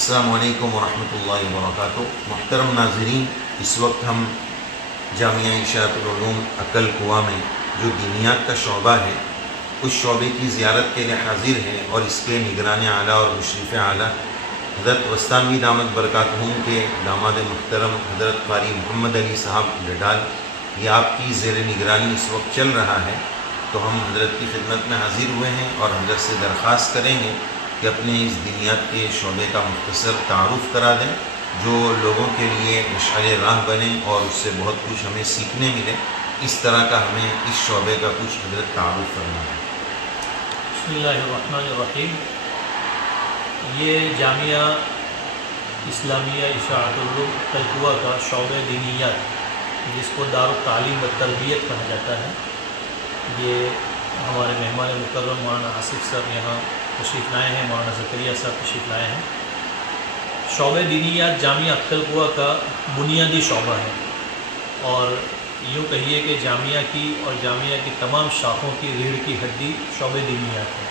السلام علیکم ورحمۃ اللہ وبرکاتہ۔ محترم ناظرین، اس وقت ہم جامعہ اشاعت العلوم عقل کنواں میں جو دینیات کا شعبہ ہے اس شعبے کی زیارت کے لیے حاضر ہیں، اور اس کے نگران اعلیٰ اور مشرف اعلیٰ حضرت وستانوی دامت برکاتہم کے داماد محترم حضرت قاری محمد علی صاحب ڈڈال، یہ آپ کی زیر نگرانی اس وقت چل رہا ہے، تو ہم حضرت کی خدمت میں حاضر ہوئے ہیں اور حضرت سے درخواست کریں گے کہ اپنے اس دینیات کے شعبے کا مختصر تعارف کرا دیں، جو لوگوں کے لیے مشعل راہ بنے اور اس سے بہت کچھ ہمیں سیکھنے ملے۔ اس طرح کا ہمیں اس شعبے کا کچھ حضرت تعارف کرنا ہے۔ بسم اللہ الرحمن الرحیم۔ یہ جامعہ اسلامیہ اشاعت العلوم عقل کنواں کا شعبہ دینیات، جس کو دار التعلیم و تربیت کہا جاتا ہے، یہ ہمارے مہمان مکرم مولانا آصف صاحب یہاں تشریف لائے ہیں، مولانا زکریا صاحب تشریف لائے ہیں۔ شعبہ دینیات جامعہ عقل کنواں کا بنیادی شعبہ ہے، اور یوں کہیے کہ جامعہ کی اور جامعہ کی تمام شاخوں کی ریڑھ کی ہڈی شعبہ دینیات ہے،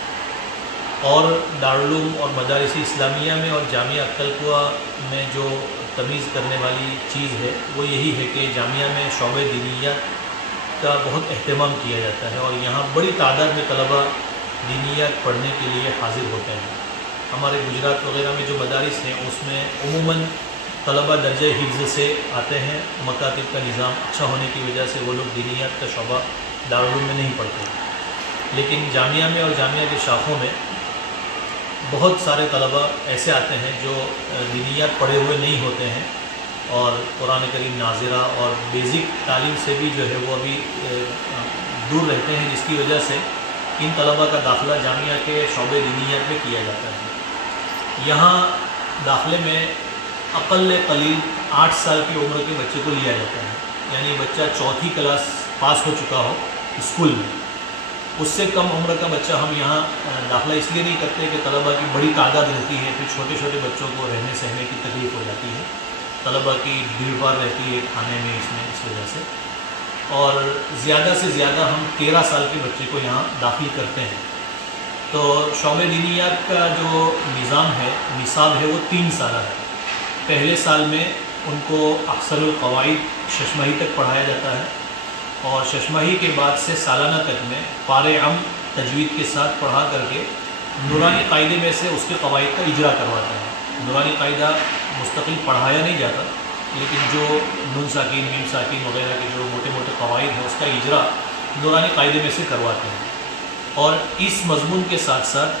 اور دارالعلوم اور مدارس اسلامیہ میں اور جامعہ عقل کنواں میں جو تمیز کرنے والی چیز ہے وہ یہی ہے کہ جامعہ میں شعبہ دینیات کا بہت اہتمام کیا جاتا ہے، اور یہاں بڑی تعداد میں طلباء دینیات پڑھنے کے لیے حاضر ہوتے ہیں۔ ہمارے گجرات وغیرہ میں جو مدارس ہیں اس میں عموماً طلباء درجہ حفظ سے آتے ہیں، مکاتب کا نظام اچھا ہونے کی وجہ سے وہ لوگ دینیات کا شعبہ دارالعلوم میں نہیں پڑھتے، لیکن جامعہ میں اور جامعہ کے شاخوں میں بہت سارے طلباء ایسے آتے ہیں جو دینیات پڑھے ہوئے نہیں ہوتے ہیں، اور قرآن کریم ناظرہ اور بیزک تعلیم سے بھی جو ہے وہ ابھی دور رہتے ہیں، جس کی وجہ سے ان طلباء کا داخلہ جامعہ کے شعبہ دینیات میں کیا جاتا ہے۔ یہاں داخلے میں اقل قلیل 8 سال کی عمر کے بچے کو لیا جاتا ہے، یعنی بچہ 4تھی کلاس پاس ہو چکا ہو اسکول میں۔ اس سے کم عمر کا بچہ ہم یہاں داخلہ اس لیے نہیں کرتے کہ طلباء کی بڑی تعداد رہتی ہے، پھر چھوٹے چھوٹے بچوں کو رہنے سہنے کی تکلیف ہو جاتی ہے، طلباء کی بھیڑ بھاڑ رہتی ہے کھانے میں اس وجہ سے، اور زیادہ سے زیادہ ہم 13 سال کے بچے کو یہاں داخل کرتے ہیں۔ تو شعبہ دینیات کا جو نظام ہے، نصاب ہے، وہ 3 سالہ ہے۔ پہلے سال میں ان کو احسن القواعد ششماہی تک پڑھایا جاتا ہے، اور ششماہی کے بعد سے سالانہ تک میں پارے عم تجوید کے ساتھ پڑھا کر کے نورانی قاعدے میں سے اس کے قواعد کا اجرا کرواتا ہے۔ نورانی قاعدہ مستقل پڑھایا نہیں جاتا، لیکن جو نون ساکین میم ساکین وغیرہ کے جو موٹے موٹے قواعد ہیں اس کا اجرا نورانی قاعدے میں سے کرواتے ہیں۔ اور اس مضمون کے ساتھ ساتھ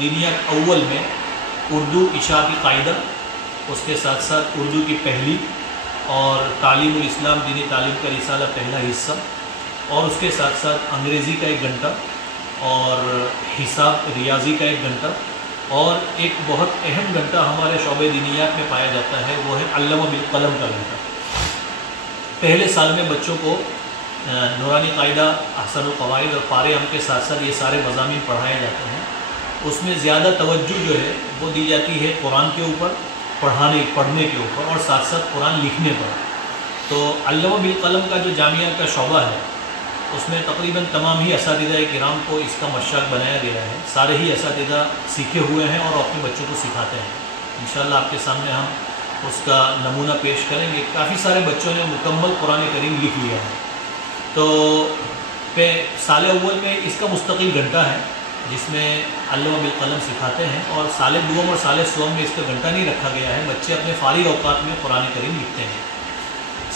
دینیات اول میں اردو اشاعتی قاعدہ، اس کے ساتھ ساتھ اردو کی پہلی اور تعلیم الاسلام دینی تعلیم کا رسالہ پہلا حصہ، اور اس کے ساتھ ساتھ انگریزی کا 1 گھنٹہ اور حساب ریاضی کا 1 گھنٹہ، اور ایک بہت اہم گھنٹہ ہمارے شعبہ دینیات میں پایا جاتا ہے، وہ ہے علامہ بالقلم کا گھنٹہ۔ پہلے سال میں بچوں کو نورانی قاعدہ، احسن القواعد اور پارے عم کے ساتھ ساتھ یہ سارے مضامین پڑھائے جاتے ہیں۔ اس میں زیادہ توجہ جو ہے وہ دی جاتی ہے قرآن کے اوپر، پڑھنے کے اوپر، اور ساتھ ساتھ قرآن لکھنے پر۔ تو علامہ بالقلم کا جو جامعہ کا شعبہ ہے اس میں تقریباً تمام ہی اساتذہ کرام کو اس کا مشاق بنایا گیا ہے، سارے ہی اساتذہ سیکھے ہوئے ہیں اور اپنے بچوں کو سکھاتے ہیں۔ انشاءاللہ آپ کے سامنے ہم اس کا نمونہ پیش کریں گے۔ کافی سارے بچوں نے مکمل قرآن کریم لکھ لیا ہے۔ تو سال اول میں اس کا مستقل گھنٹہ ہے جس میں علامہ بالقلم سکھاتے ہیں، اور سال دوم اور سال سوم میں اس کا گھنٹہ نہیں رکھا گیا ہے، بچے اپنے فارغ اوقات میں قرآن کریم لکھتے ہیں۔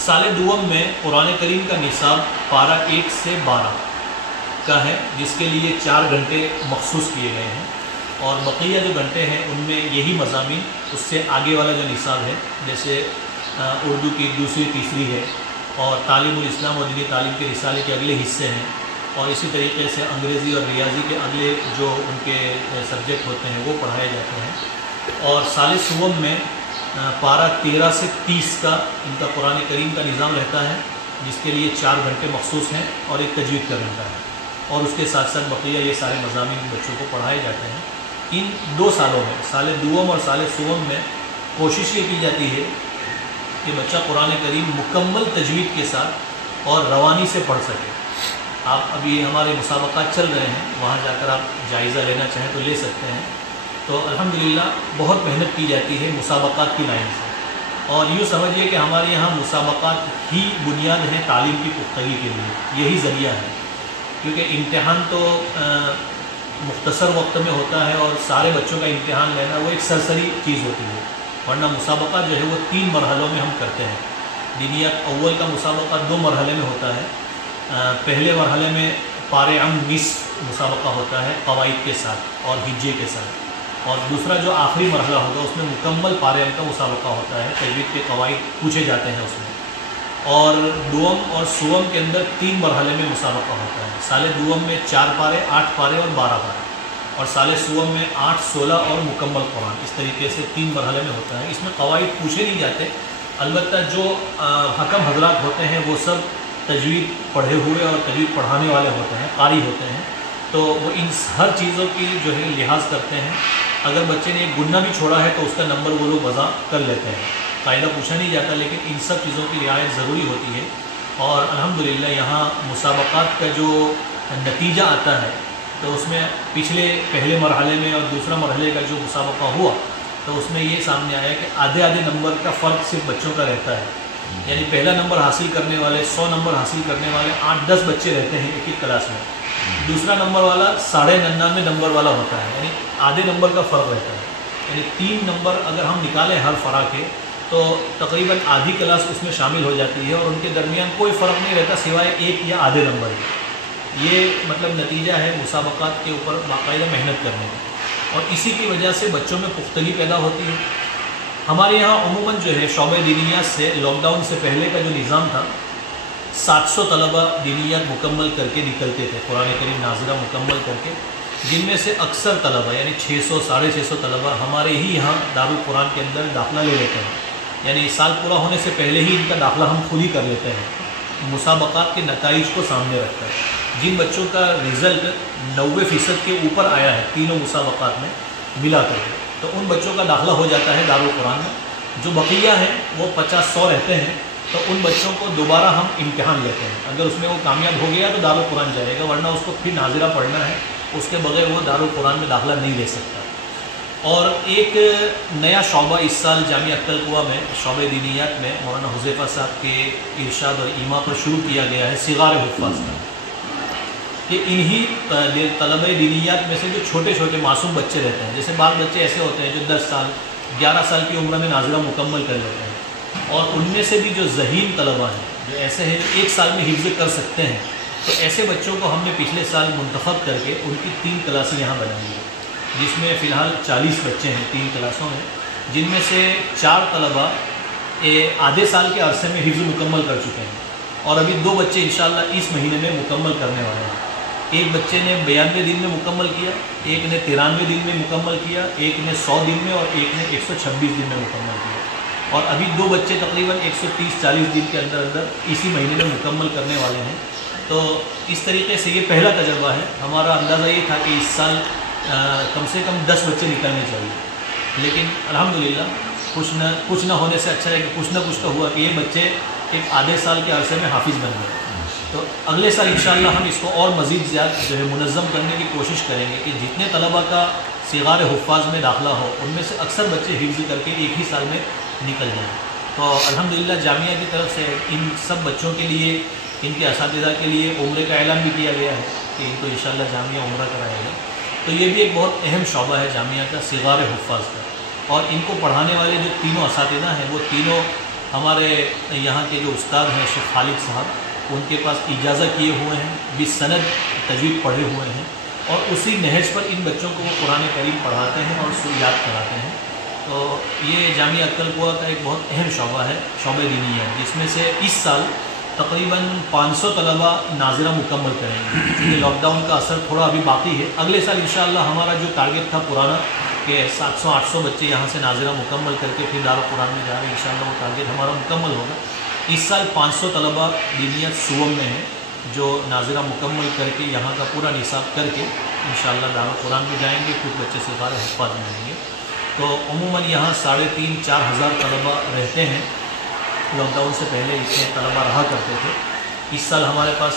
سال دوم میں قرآن کریم کا نصاب پارہ 1 سے 12 کا ہے، جس کے لیے 4 گھنٹے مخصوص کیے گئے ہیں، اور بقیہ جو گھنٹے ہیں ان میں یہی مضامین اس سے آگے والا جو نصاب ہے، جیسے اردو کی 2ری 3ری ہے، اور تعلیم الاسلام اور دینی تعلیم کے رسالے کے اگلے حصے ہیں، اور اسی طریقے سے انگریزی اور ریاضی کے اگلے جو ان کے سبجیکٹ ہوتے ہیں وہ پڑھائے جاتے ہیں۔ اور سال سوم میں پارہ 13 سے 30 کا ان کا قرآن کریم کا نظام رہتا ہے، جس کے لیے 4 گھنٹے مخصوص ہیں اور 1 تجوید کا گھنٹہ ہے، اور اس کے ساتھ ساتھ بقیہ یہ سارے مضامین بچوں کو پڑھائے جاتے ہیں۔ ان 2 سالوں میں، سال دوم اور سال سوم میں، کوشش یہ کی جاتی ہے کہ بچہ قرآن کریم مکمل تجوید کے ساتھ اور روانی سے پڑھ سکے۔ آپ ابھی ہمارے مسابقات چل رہے ہیں، وہاں جا کر آپ جائزہ لینا چاہیں تو لے سکتے ہیں۔ تو الحمدللہ بہت محنت کی جاتی ہے مسابقات کی لائن سے، اور یوں سمجھیے کہ ہمارے یہاں مسابقات ہی بنیاد ہے تعلیم کی پختگی کے لیے، یہی ذریعہ ہے، کیونکہ امتحان تو مختصر وقت میں ہوتا ہے اور سارے بچوں کا امتحان لینا وہ ایک سرسری چیز ہوتی ہے، ورنہ مسابقہ جو ہے وہ 3 مرحلوں میں ہم کرتے ہیں۔ دینیات اول کا مسابقہ 2 مرحلے میں ہوتا ہے۔ پہلے مرحلے میں پارے عام نصف مسابقہ ہوتا ہے قواعد کے ساتھ اور ہجے کے ساتھ، اور دوسرا جو آخری مرحلہ ہوگا اس میں مکمل پارے عام کا مسابقہ ہوتا ہے، تجوید کے قواعد پوچھے جاتے ہیں اس میں، اور دوم اور سوم کے اندر 3 مرحلے میں مسابقہ ہوتا ہے۔ سال دوم میں 4 پارے، 8 پارے اور 12 پارے، اور سال سوم میں 8، 16 اور مکمل قرآن، اس طریقے سے 3 مرحلے میں ہوتا ہے۔ اس میں قواعد پوچھے نہیں جاتے، البتہ جو حکم حضرات ہوتے ہیں وہ سب تجوید پڑھے ہوئے اور تجوید پڑھانے والے ہوتے ہیں، قاری ہوتے ہیں، تو وہ ان ہر چیزوں کی جو ہے لحاظ کرتے ہیں۔ اگر بچے نے ایک گنہ بھی چھوڑا ہے تو اس کا نمبر وہ لوگ وضع کر لیتے ہیں، قاعدہ پوچھا نہیں جاتا، لیکن ان سب چیزوں کی رعایت ضروری ہوتی ہے۔ اور الحمدللہ یہاں مسابقات کا جو نتیجہ آتا ہے تو اس میں پہلے مرحلے میں اور دوسرا مرحلے کا جو مسابقہ ہوا تو اس میں یہ سامنے آیا کہ آدھے نمبر کا فرق صرف بچوں کا رہتا ہے، یعنی پہلا نمبر حاصل کرنے والے 100 نمبر حاصل کرنے والے 8-10 بچے رہتے ہیں ایک کلاس میں، دوسرا نمبر والا 99.5 نمبر والا ہوتا ہے، یعنی آدھے نمبر کا فرق رہتا ہے، یعنی 3 نمبر اگر ہم نکالیں ہر فرع کے تو تقریباً آدھی کلاس اس میں شامل ہو جاتی ہے، اور ان کے درمیان کوئی فرق نہیں رہتا سوائے 1 یا آدھے نمبر کی۔ یہ مطلب نتیجہ ہے مسابقات کے اوپر باقاعدہ محنت کرنے کا، اور اسی کی وجہ سے بچوں میں پختگی پیدا ہوتی ہے۔ ہمارے یہاں عموماً جو ہے شعبہ دینیات سے لاک ڈاؤن سے پہلے کا جو نظام تھا، 700 طلبہ دینیات مکمل کر کے نکلتے تھے، قرآن کریم ناظرہ مکمل کر کے، جن میں سے اکثر طلبہ یعنی 600 650 طلبہ ہمارے ہی یہاں دارالقرآن کے اندر داخلہ لے لیتے ہیں، یعنی سال پورا ہونے سے پہلے ہی ان کا داخلہ ہم خود ہی کر لیتے ہیں، مسابقات کے نتائج کو سامنے رکھ کر۔ جن بچوں کا رزلٹ 90% کے اوپر آیا ہے تینوں مسابقات میں ملا کر کے، تو ان بچوں کا داخلہ ہو جاتا ہے دارالقرآن میں۔ جو بقیہ ہیں وہ 50-100 رہتے ہیں، تو ان بچوں کو دوبارہ ہم امتحان لیتے ہیں، اگر اس میں وہ کامیاب ہو گیا تو دارالقرآن جائے گا، ورنہ اس کو پھر ناظرہ پڑھنا ہے، اس کے بغیر وہ دارالقرآن میں داخلہ نہیں لے سکتا۔ اور ایک نیا شعبہ اس سال جامعہ القوا میں شعبہ دینیات میں مولانا حذیفہ صاحب کے ارشاد اور ایما پر شروع کیا گیا ہے صغار حفاظ کا، کہ انہی طلبہ دینیات میں سے جو چھوٹے چھوٹے معصوم بچے رہتے ہیں، جیسے بعض بچے ایسے ہوتے ہیں جو 10 سال 11 سال کی عمر میں ناظرہ مکمل کر لیتے ہیں، اور ان میں سے بھی جو ذہین طلبہ ہیں جو ایسے ہیں جو 1 سال میں حفظ کر سکتے ہیں، تو ایسے بچوں کو ہم نے پچھلے سال منتخب کر کے ان کی 3 کلاسیں یہاں بنائی ہیں، جس میں فی الحال 40 بچے ہیں 3 کلاسوں میں، جن میں سے 4 طلبہ آدھے سال کے عرصے میں حفظ مکمل کر چکے ہیں، اور ابھی 2 بچے انشاءاللہ اس مہینے میں مکمل کرنے والے ہیں۔ ایک بچے نے 92 دن میں مکمل کیا، ایک نے 93 دن میں مکمل کیا، ایک نے 100 دن میں، اور ایک نے 126 دن میں مکمل کیا، اور ابھی 2 بچے تقریباً 130-40 دن کے اندر اندر اسی مہینے میں مکمل کرنے والے ہیں۔ تو اس طریقے سے یہ پہلا تجربہ ہے۔ ہمارا اندازہ یہ تھا کہ اس سال کم سے کم 10 بچے نکلنے چاہیے، لیکن الحمدللہ کچھ نہ ہونے سے اچھا ہے کہ کچھ نہ کچھ تو ہوا کہ یہ بچے ایک آدھے سال کے عرصے میں حافظ بن گئے۔ تو اگلے سال انشاءاللہ ہم اس کو اور مزید زیادہ جو ہے منظم کرنے کی کوشش کریں گے کہ جتنے طلبہ کا صغار حفاظ میں داخلہ ہو ان میں سے اکثر بچے حفظ کر کے ایک ہی سال میں نکل جائیں۔ تو الحمدللہ جامعہ کی طرف سے ان سب بچوں کے لیے، ان کے اساتذہ کے لیے عمرے کا اعلان بھی کیا گیا ہے کہ ان کو انشاءاللہ جامعہ عمرہ کرائے گا۔ تو یہ بھی ایک بہت اہم شعبہ ہے جامعہ کا، صغار حفاظ کا، اور ان کو پڑھانے والے جو تینوں اساتذہ ہیں وہ تینوں ہمارے یہاں کے جو استاد ہیں شیخ خالد صاحب، ان کے پاس اجازہ کیے ہوئے ہیں، بسند تجوید پڑھے ہوئے ہیں، اور اسی نہج پر ان بچوں کو وہ قرآن کریم پڑھاتے ہیں اور یاد کراتے ہیں۔ تو یہ جامعہ القوا کا ایک بہت اہم شعبہ ہے، شعبہ دینیات، جس میں سے اس سال تقریباً 500 طلبہ ناظرہ مکمل کریں گے، کیونکہ لاک ڈاؤن کا اثر تھوڑا ابھی باقی ہے۔ اگلے سال انشاءاللہ ہمارا جو ٹارگیٹ تھا پرانا کہ 700-800 بچے یہاں سے ناظرہ مکمل کر کے پھر دارالقرآن میں جا رہے ہیں، انشاءاللہ وہ ٹارگیٹ ہمارا مکمل ہوگا۔ اس سال 500 طلبہ دینیات سوم میں ہیں جو ناظرہ مکمل کر کے یہاں کا پورا نصاب کر کے انشاءاللہ دارالقرآن میں جائیں گے، کچھ بچے صغار حفاظ میں رہیں گے۔ تو عموماً یہاں 3,500-4 ہزار طلبہ رہتے ہیں، لاک ڈاؤن سے پہلے اتنے طلبہ رہا کرتے تھے۔ اس سال ہمارے پاس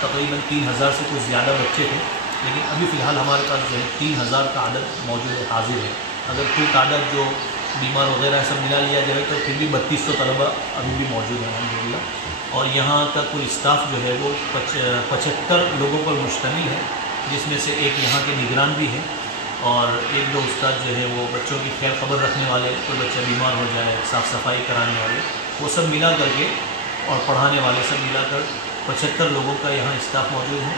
تقریباً 3,000 سے کچھ زیادہ بچے تھے، لیکن ابھی فی الحال ہمارے پاس جو ہے 3000 کا عدد موجود ہے، حاضر ہے. اگر کوئی تعداد جو بیمار وغیرہ سب ملا لیا جائے تو پھر بھی 3200 طلبہ ابھی بھی موجود ہیں الحمدللہ. اور یہاں کا کل اسٹاف جو ہے وہ 75 لوگوں پر مشتمل ہے، جس میں سے ایک یہاں کے نگران بھی ہے اور ایک دو استاد جو ہے وہ بچوں کی خیر خبر رکھنے والے، کوئی بچہ بیمار ہو جائے صاف صفائی کرانے والے، وہ سب ملا کر کے اور پڑھانے والے سب ملا کر 75 لوگوں کا یہاں اسٹاف موجود ہے.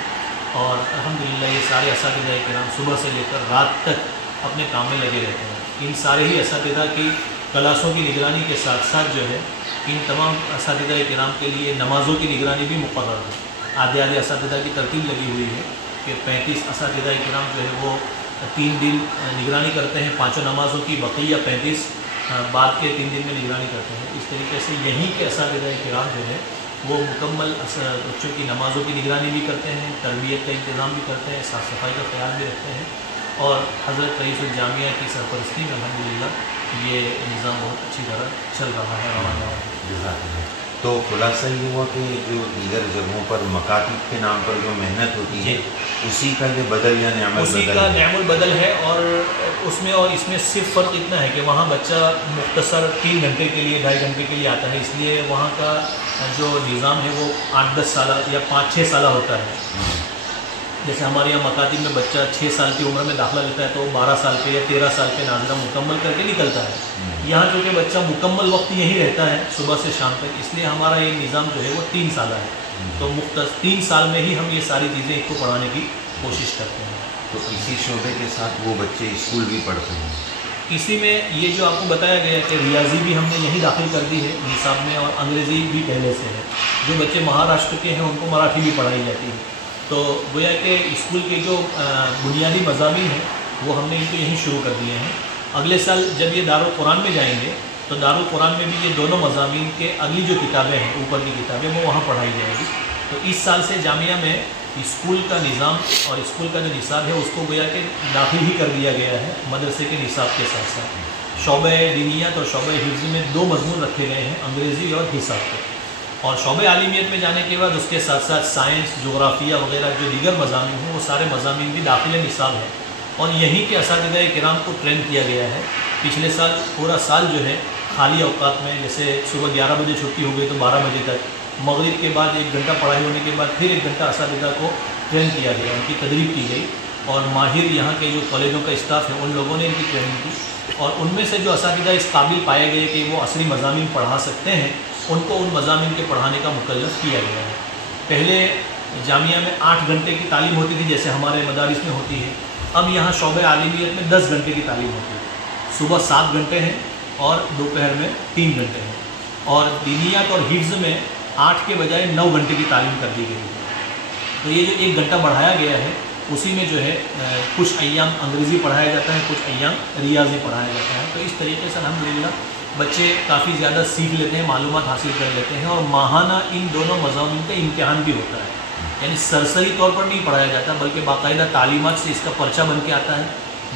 اور الحمدللہ یہ سارے اساتذہ کرام صبح سے لے کر رات تک اپنے کام میں لگے رہتے ہیں. ان سارے ہی اساتذہ کی کلاسوں کی نگرانی کے ساتھ ساتھ جو ہے ان تمام اساتذہ کرام کے لیے نمازوں کی نگرانی بھی مقرر ہے. آدھے اساتذہ کی ترتیب لگی ہوئی ہے کہ 35 اساتذہ کرام جو ہے وہ 3 دن نگرانی کرتے ہیں 5 نمازوں کی، بقیہ 35 بعد کے 3 دن میں نگرانی کرتے ہیں. اس طریقے سے یہیں کے اساتذہ کرام جو ہے وہ مکمل بچوں کی نمازوں کی نگرانی بھی کرتے ہیں، تربیت کا انتظام بھی کرتے ہیں، صاف صفائی کا خیال بھی رکھتے ہیں. اور حضرت رئیس الجامعہ کی سرپرستی میں الحمدللہ یہ نظام بہت اچھی طرح چل رہا ہے، روانہ ہے. تو خلاصہ یہ ہوا کہ جو دیگر جگہوں پر مکاتب کے نام پر جو محنت ہوتی ہے اسی کا یہ بدل یا نعم البدل، اسی کا نعم البدل ہے. اور اس میں اور اس میں صرف فرق اتنا ہے کہ وہاں بچہ مختصر 3 گھنٹے کے لیے 2.5 گھنٹے کے لیے آتا ہے، اس لیے وہاں کا جو نظام ہے وہ 8-10 سالہ یا 5-6 سالہ ہوتا ہے. جیسے ہمارے یہاں مکاتب میں بچہ 6 سال کی عمر میں داخلہ لیتا ہے تو 12 سال کے یا 13 سال کے ناظرہ مکمل کر کے نکلتا ہے. یہاں چونکہ بچہ مکمل وقت یہی رہتا ہے صبح سے شام تک، اس لیے ہمارا یہ نظام جو ہے وہ 3 سالہ ہے. تو 3 سال میں ہی ہم یہ ساری چیزیں اس کو پڑھانے کی کوشش کرتے ہیں. تو اسی شعبے کے ساتھ وہ بچے اسکول بھی پڑھتے ہیں. اسی میں یہ جو آپ کو بتایا گیا کہ ریاضی بھی ہم نے یہی داخل کر دی ہے نصاب میں، اور انگریزی بھی پہلے سے ہے. جو بچے مہاراشٹر کے ہیں ان کو مراٹھی بھی پڑھائی جاتی ہے. تو گویا کہ اسکول کے جو بنیادی مضامین ہیں وہ ہم نے ان کو یہیں شروع کر دیے ہیں. اگلے سال جب یہ دارالقرآن میں جائیں گے تو دارالقرآن میں بھی یہ دونوں مضامین کے اگلی جو کتابیں ہیں اوپر کی کتابیں وہ وہاں پڑھائی جائیں گی. تو اس سال سے جامعہ میں اسکول کا نظام اور اسکول کا جو نصاب ہے اس کو گویا کہ داخل ہی کر دیا گیا ہے مدرسے کے نصاب کے ساتھ ساتھ. شعبہ دینیات اور شعبہ حفظ میں 2 مضمون رکھے گئے ہیں، انگریزی اور حساب کے. اور شعبہ عالمیت میں جانے کے بعد اس کے ساتھ ساتھ سائنس، جغرافیہ وغیرہ جو دیگر مضامین ہیں وہ سارے مضامین بھی داخل نصاب ہیں. اور یہیں کے اساتذہ کرام کو ٹرین کیا گیا ہے. پچھلے سال پورا سال جو ہے خالی اوقات میں، جیسے صبح 11 بجے چھٹی ہو گئی تو 12 بجے تک، مغرب کے بعد 1 گھنٹہ پڑھائی ہونے کے بعد پھر 1 گھنٹہ اساتذہ کو ٹرین کیا گیا، ان کی تدریب کی گئی. اور ماہر یہاں کے جو کالجوں کا اسٹاف ہے ان لوگوں نے ان کی ٹریننگ کی. اور ان میں سے جو اساتذہ اس قابل پائے گئے کہ وہ عصری مضامین پڑھا سکتے ہیں ان کو ان مضامین کے پڑھانے کا مکلف کیا گیا ہے. پہلے جامعہ میں 8 گھنٹے کی تعلیم ہوتی تھی جیسے ہمارے مدارس میں ہوتی ہے. اب یہاں شعبہ عالمیت میں 10 گھنٹے کی تعلیم ہوتی ہے. صبح 7 گھنٹے ہیں اور دوپہر میں 3 گھنٹے ہیں. اور دینیات اور حفظ میں 8 کے بجائے 9 گھنٹے کی تعلیم کر دی گئی ہے. تو یہ جو 1 گھنٹہ بڑھایا گیا ہے اسی میں جو ہے کچھ ایام انگریزی پڑھایا جاتا ہے، کچھ ایام ریاضی پڑھایا جاتا ہے. تو اس طریقے سے الحمدللہ بچے کافی زیادہ سیکھ لیتے ہیں، معلومات حاصل کر لیتے ہیں. اور ماہانہ ان دونوں مضامین کا امتحان بھی ہوتا ہے، یعنی سرسری طور پر نہیں پڑھایا جاتا بلکہ باقاعدہ تعلیمات سے اس کا پرچہ بن کے آتا ہے.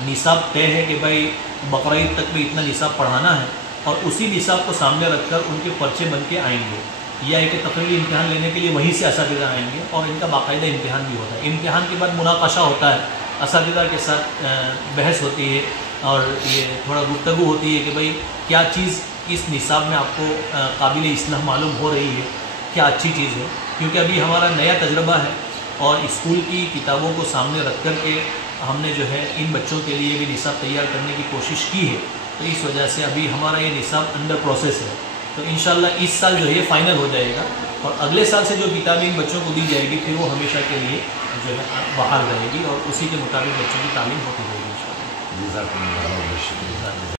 نصاب طے ہے کہ بھائی بقرعید تک میں اتنا نصاب پڑھانا ہے اور اسی نصاب کو سامنے رکھ کر ان کے پرچے بن کے آئیں گے. یا ایک تقریری امتحان لینے کے لیے وہیں سے اساتذہ آئیں گے اور ان کا باقاعدہ امتحان بھی ہوتا ہے. امتحان کے بعد مناقشہ ہوتا ہے، اساتذہ کے ساتھ بحث ہوتی ہے اور یہ تھوڑا گفتگو ہوتی ہے کہ بھائی کیا چیز اس نصاب میں آپ کو قابل اصلاح معلوم ہو رہی ہے، کیا اچھی چیز ہے. کیونکہ ابھی ہمارا نیا تجربہ ہے اور اسکول کی کتابوں کو سامنے رکھ کر کے ہم نے جو ہے ان بچوں کے لیے بھی نصاب تیار کرنے کی کوشش کی ہے. تو اس وجہ سے ابھی ہمارا یہ نصاب انڈر پروسیس ہے. تو انشاءاللہ اس سال جو ہے یہ فائنل ہو جائے گا اور اگلے سال سے جو کتابیں ان بچوں کو دی جائے گی پھر وہ ہمیشہ کے لیے جو ہے باہر رہے گی اور اسی کے مطابق بچوں کی تعلیم ہوتی رہے گی انشاءاللہ.